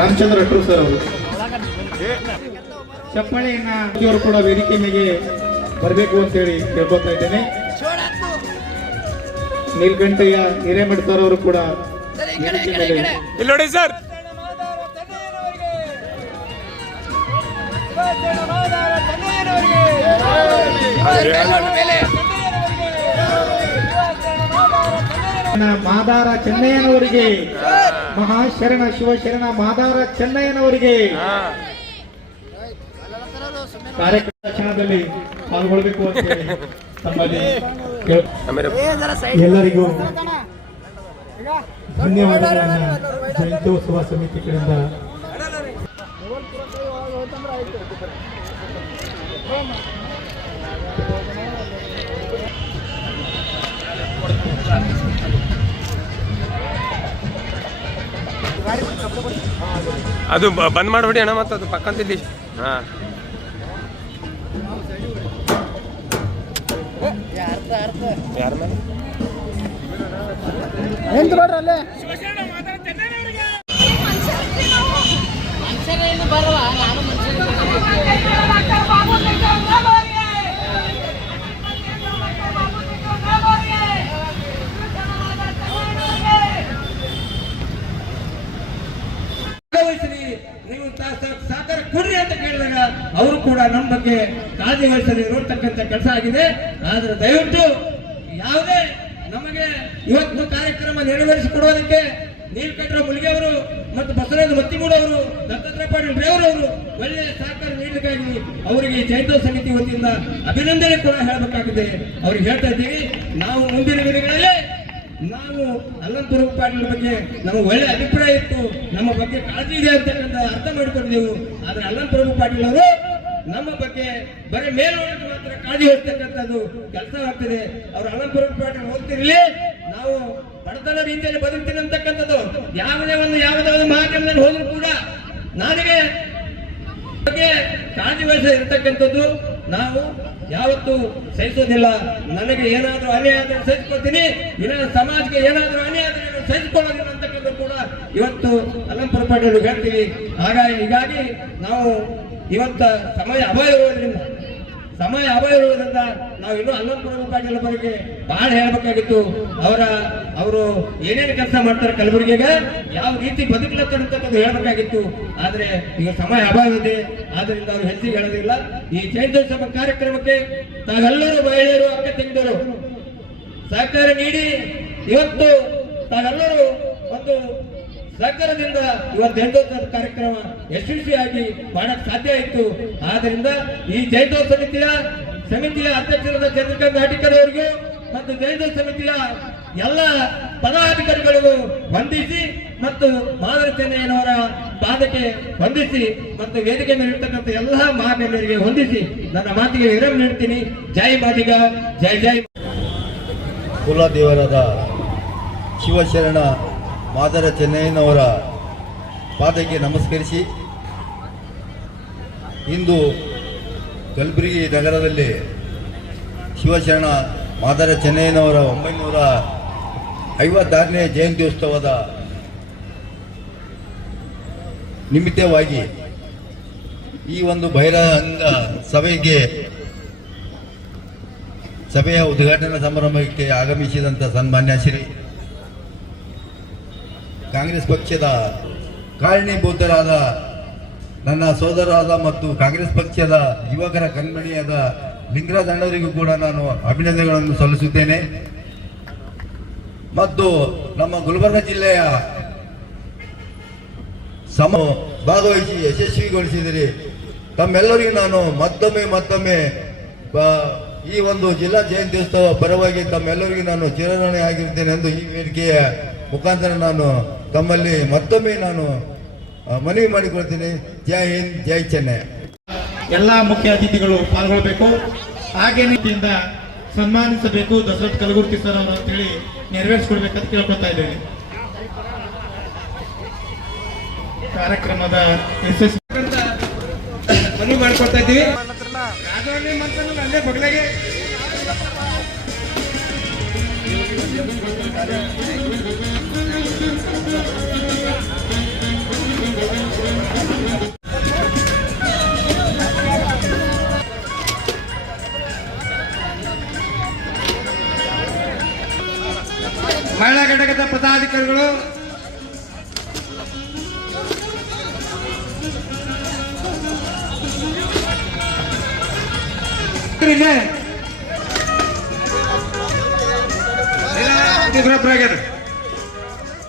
Ramachandra ಅಟ್ರು sir ಅವರು ಚಪ್ಪಾಳೆಯನ್ನ ಅವರು ಕೂಡ ವೇದಿಕೆ ಮೇಲೆ ಬರಬೇಕು ಅಂತೇಳಿ ಕೇಳ್ಕೊತಾ ಇದ್ದೇನೆ. ನೀಲ್ಕಂಠಯ್ಯ ಹಿರೇಮಠ ಸರ್ ಅವರು ಕೂಡ ವೇದಿಕೆ ಮೇಲೆ ನೋಡಿ ಸರ್. ಮಾದಾರ ಚೆನ್ನಯ್ಯನವರಿಗೆ, ಮಹಾಶರಣ ಶಿವಶರಣ ಮಾದಾರ ಚೆನ್ನಯ್ಯನವರಿಗೆ ಕಾರ್ಯಕ್ರಮ ಕ್ಷಣದಲ್ಲಿ ಪಾಲ್ಗೊಳ್ಬೇಕು ಅಂತ ತಮ್ಮಲ್ಲಿ ಎಲ್ಲರಿಗೂ ಧನ್ಯವಾದಗಳನ್ನ ಜಯಂತ್ಯೋತ್ಸವ ಸಮಿತಿ ಕಡೆಯಿಂದ ಅದು ಬಂದ್ ಮಾಡ್ಬಿಡಿ ಅಣ್ಣ, ಮತ್ತೆ ಅದು ಪಕ್ಕಂತಿಲ್ಲಿ. ಹಾ ಯಾರ ಮೇಲೆ ಎಂತ ನೋಡ್ರಿ ಅಲ್ಲೇ ನೀವು ಸಹಕಾರ ಕೊಡ್ರಿ ಅಂತ ಕೇಳಿದಾಗ ಅವರು ಕೂಡ ನಮ್ಮ ಬಗ್ಗೆ ಕಾಳಜಿ ವಹಿಸಲು ನೋಡ್ತಕ್ಕಂಥ ಕೆಲಸ ಆಗಿದೆ. ಆದ್ರೆ ದಯವಿಟ್ಟು ಯಾವುದೇ ನಮಗೆ ಇವತ್ತು ಕಾರ್ಯಕ್ರಮ ನೆರವೇರಿಸಿಕೊಡುವುದಕ್ಕೆ ನೀಲಕಂಠ ಮುಲ್ಗೆ ಅವರು ಮತ್ತು ಬಸವರಾಜ ಮತ್ತಿಮೂಡ ಅವರು, ದತ್ತಾತ್ರೇಯ ಪಾಟೀಲ್ ಡ್ರೈವರ್ ಅವರು ಒಳ್ಳೆಯ ಸಹಕಾರ ನೀಡಲಿಕ್ಕಾಗಿ ಅವರಿಗೆ ಜಯಂತ್ಯೋತ್ಸವ ಸಮಿತಿ ವತಿಯಿಂದ ಅಭಿನಂದನೆ ಕೂಡ ಹೇಳಬೇಕಾಗಿದೆ. ಅವ್ರಿಗೆ ಹೇಳ್ತಾ ಇದ್ದೀವಿ, ನಾವು ಮುಂದಿನ ದಿನಗಳಲ್ಲಿ ನಾವು ಅಲ್ಲಂಪುರ ಪಾಟೀಲ್ ಬಗ್ಗೆ ನಮಗೆ ಒಳ್ಳೆ ಅಭಿಪ್ರಾಯ ಇತ್ತು, ನಮ್ಮ ಬಗ್ಗೆ ಕಾಳಜಿ ಇದೆ ಅಂತಕ್ಕಂಥ ಅರ್ಥ ಮಾಡಿಕೊಂಡಿದ್ದೆವು. ಆದ್ರೆ ಅಲ್ಲಂಪುರ ಪಾಟೀಲ್ ಅವರು ನಮ್ಮ ಬಗ್ಗೆ ಬರೀ ಮೇಲ್ನೋಟಕ್ಕೆ ಮಾತ್ರ ಕಾಳಜಿ ವಹಿಸ್ತಕ್ಕಂಥದ್ದು ಕೆಲಸ ಆಗ್ತಿದೆ. ಅವ್ರು ಅಲ್ಲಂಪುರ ಪಾಟೀಲ್ ಹೋಗ್ತಿರ್ಲಿ, ನಾವು ಬಡತನ ರೀತಿಯಲ್ಲಿ ಬದುಕ್ತೀನಿ ಅಂತಕ್ಕಂಥದ್ದು ಯಾವುದೇ ಒಂದು ಮಾಧ್ಯಮದಲ್ಲಿ ಹೋದ್ರು ಕೂಡ ನನಗೆ ಬಗ್ಗೆ ಕಾಳಜಿ ವಹಿಸ ಇರತಕ್ಕಂಥದ್ದು ನಾವು ಯಾವತ್ತೂ ಸಹಿಸೋದಿಲ್ಲ. ನನಗೆ ಏನಾದ್ರೂ ಅನ್ಯಾಯ ಆದ್ರೆ ಸಹಿಸ್ಕೊಳ್ತೀನಿ, ಇನ್ನ ಸಮಾಜಕ್ಕೆ ಏನಾದ್ರೂ ಅನ್ಯಾಯ ಆದ್ರೆ ಸಹಿಸ್ಕೊಳ್ಳೋದಿಲ್ಲ ಅಂತಕ್ಕಂಥ ಕೂಡ ಇವತ್ತು ಅಲ್ಲಂಪುರ ಪಾಟೀಲ್ ಹೇಳ್ತೀವಿ. ಹೀಗಾಗಿ ನಾವು ಇವತ್ತ ಸಮಯ ಅಭಾವ ಇರುವುದರಿಂದ ನಾವು ಇನ್ನೂ ಅಲ್ಲಂಪುರ ಪಾಟೀಲ್ ಬಗ್ಗೆ ಬಹಳ ಹೇಳ್ಬೇಕಾಗಿತ್ತು. ಅವರು ಏನೇನು ಕೆಲಸ ಮಾಡ್ತಾರೆ ಕಲಬುರಗಿಗೆ, ಯಾವ ರೀತಿ ಬದುಕಲತ್ತಕ್ಕಂಥದ್ದು ಹೇಳ್ಬೇಕಾಗಿತ್ತು. ಆದ್ರೆ ಈಗ ಸಮಯ ಅಭಾವ ಇದೆ, ಆದ್ರಿಂದ ಅವರು ಹೆಚ್ಚಿಗೆ ಹೇಳೋದಿಲ್ಲ. ಈ ಜಯಂತ್ಯೋತ್ಸವ ಕಾರ್ಯಕ್ರಮಕ್ಕೆ ತಾವೆಲ್ಲರೂ ಮಹಿಳೆಯರು, ಅಕ್ಕ ತಂಗಿಯರು ಸಹಕಾರ ನೀಡಿ ಇವತ್ತು ತಾವೆಲ್ಲರೂ ಒಂದು ಸಹಕಾರದಿಂದ ಇವತ್ತು ಜಯಂತ್ಯೋತ್ಸವ ಕಾರ್ಯಕ್ರಮ ಯಶಸ್ವಿಯಾಗಿ ಮಾಡಕ್ ಸಾಧ್ಯ ಆಯಿತು. ಆದ್ರಿಂದ ಈ ಜಯಂತ್ಯೋತ್ಸವ ಸಮಿತಿಯ ಅಧ್ಯಕ್ಷರಾದ ಚಂದ್ರಕಾಂತ್ ನಾಟಿಕರ್ ಅವರಿಗೂ ಮತ್ತು ಜಯಂತ್ಯೋತ್ಸವ ಸಮಿತಿಯ ಎಲ್ಲ ಪದಾಧಿಕಾರಿಗಳಿಗೂ ವಂದಿಸಿ ಮತ್ತು ಮಾದರ ಚೆನ್ನಯ್ಯನವರ ಪಾದಕ್ಕೆ ವಂದಿಸಿ ಮತ್ತು ವೇದಿಕೆ ಮೇಲೆ ಇರ್ತಕ್ಕಂಥ ಎಲ್ಲ ಮಹಾಮೇಲರಿಗೆ ಹೊಂದಿಸಿ ನನ್ನ ಮಾತಿಗೆ ವಿರಾಮ ನೀಡ್ತೀನಿ. ಜೈ ಮಾದಿಗ, ಜೈ ಜೈ. ಕುಲದೇವರಾದ ಶಿವಶರಣ ಮಾದರ ಚೆನ್ನಯ್ಯನವರ ಪಾದಕ್ಕೆ ನಮಸ್ಕರಿಸಿ, ಇಂದು ಕಲಬುರಗಿ ನಗರದಲ್ಲಿ ಶಿವಶರಣ ಮಾದರ ಚೆನ್ನಯ್ಯನವರ 956ನೇ ಜಯಂತ್ಯೋತ್ಸವದ ನಿಮಿತ್ತವಾಗಿ ಈ ಒಂದು ಬಹಿರಂಗ ಸಭೆಯ ಉದ್ಘಾಟನಾ ಸಮಾರಂಭಕ್ಕೆ ಆಗಮಿಸಿದಂಥ ಸನ್ಮಾನ್ಯ ಶ್ರೀ ಕಾಂಗ್ರೆಸ್ ಪಕ್ಷದ ಕಾರಣೀಭೂತರಾದ ನನ್ನ ಸೋದರರಾದ ಮತ್ತು ಕಾಂಗ್ರೆಸ್ ಪಕ್ಷದ ಯುವಕರ ಕಣ್ಮಣಿಯಾದ ಲಿಂಗರಾಜ್ ಅಣ್ಣವರಿಗೂ ಕೂಡ ನಾನು ಅಭಿನಂದನೆಗಳನ್ನು ಸಲ್ಲಿಸುತ್ತೇನೆ. ಮತ್ತು ನಮ್ಮ ಗುಲ್ಬರ್ಗ ಜಿಲ್ಲೆಯ ಭಾಗವಹಿಸಿ ಯಶಸ್ವಿಗೊಳಿಸಿದಿರಿ. ತಮ್ಮೆಲ್ಲರಿಗೂ ನಾನು ಮತ್ತೊಮ್ಮೆ ಈ ಒಂದು ಜಿಲ್ಲಾ ಜಯಂತ್ಯೋತ್ಸವ ಪರವಾಗಿ ತಮ್ಮೆಲ್ಲರಿಗೂ ನಾನು ಚಿರಋಣಿ ಆಗಿರುತ್ತೇನೆ ಎಂದು ಈ ವೇದಿಕೆಯ ಮುಖಾಂತರ ನಾನು ತಮ್ಮಲ್ಲಿ ಮತ್ತೊಮ್ಮೆ ನಾನು ಮನವಿ ಮಾಡಿಕೊಳ್ತೀನಿ. ಜೈ ಹಿಂದ್, ಜೈ ಚೆನ್ನೈ. ಎಲ್ಲ ಮುಖ್ಯ ಅತಿಥಿಗಳು ಪಾಲ್ಗೊಳ್ಬೇಕು, ಹಾಗೆ ರೀತಿಯಿಂದ ಸನ್ಮಾನಿಸಬೇಕು ದಶರಥ್ ಕಲಗುರ್ತಿ ಸರ್ ಅವರು ಅಂತೇಳಿ ನೆರವೇರಿಸಿಕೊಡ್ಬೇಕಂತ ಕೇಳ್ಕೊತಾ ಇದ್ದೇನೆ. ಕಾರ್ಯಕ್ರಮದ ಮನವಿ ಮಾಡ್ಕೊಳ್ತಾ ಇದ್ದೀವಿ. ಅಲ್ಲೇ ಬಗ್ಲಾಗೆ ಮಹಿಳಾ ಘಟಕದ ಪದಾಧಿಕಾರಿಗಳು ಆಗ್ಯದ